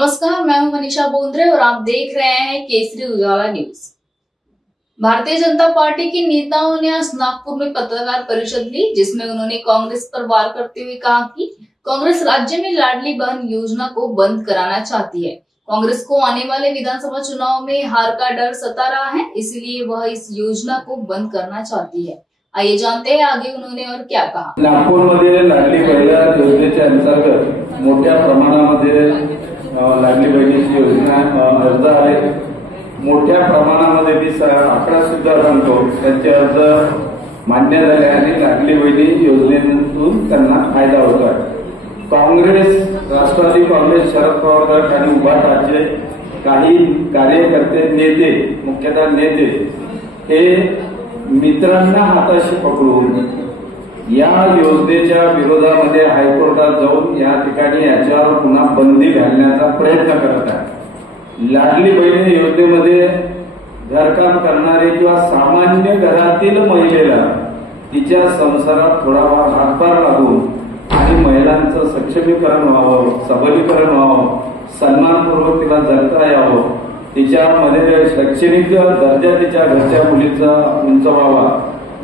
नमस्कार, मैं हूं मनीषा बोंद्रे और आप देख रहे हैं केसरी उजाला न्यूज। भारतीय जनता पार्टी के नेताओं ने आज नागपुर में पत्रकार परिषद ली, जिसमें उन्होंने कांग्रेस पर वार करते हुए कहा कि कांग्रेस राज्य में लाडली बहन योजना को बंद कराना चाहती है। कांग्रेस को आने वाले विधानसभा चुनाव में हार का डर सता रहा है, इसलिए वह इस योजना को बंद करना चाहती है। आइए जानते हैं आगे उन्होंने और क्या कहा। नागपूरमध्ये लाडली बहीण योजनेच्या अंतर्गत मोठ्या प्रमाणामध्ये लाडली बहिणीची योजना अर्ज आले। मोठ्या प्रमाणामध्ये मी आकडा सुद्धा सांगतो, त्यांचे अर्ज मान्य झाले आणि लाडली बहिणी योजनेतून त्यांना फायदा होत आहे। काँग्रेस, राष्ट्रवादी काँग्रेस, शरद पवार गट आणि उभाटाचे काही कार्यकर्ते, नेते, मुख्यतः नेते हे मित्रांना हाताशी पकडून या योजनेच्या विरोधामध्ये हायकोर्टात जाऊन या ठिकाणी याच्यावर पुन्हा बंदी घालण्याचा प्रयत्न करत आहे। लाडली बहीण योजनेमध्ये घरकाम करणारे किंवा सामान्य घरातील महिलेला तिच्या संसारात थोडा हातभार लागून आणि महिलांचं सक्षमीकरण व्हावं, सबलीकरण व्हावं, सन्मानपूर्वक तिला जगता यावं, तिच्यामध्ये शैक्षणिक दर्जा तिच्या घरच्या मुलीचा उंच व्हावा,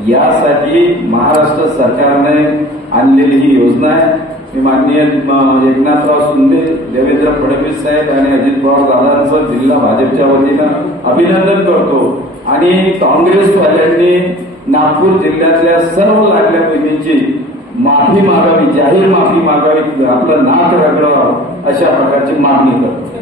यासाठी महाराष्ट्र सरकारने आणलेली ही योजना आहे। मी माननीय एकनाथराव शिंदे, देवेंद्र फडणवीस साहेब आणि अजित पवार दादांचं जिल्हा भाजपच्या वतीनं अभिनंदन करतो आणि काँग्रेसवाल्यांनी नागपूर जिल्ह्यातल्या सर्व लाडल्या बहिणींची माफी मागावी, जाहीर माफी मागावी, आपलं नाक रगडावं अशा प्रकारची मागणी करतो।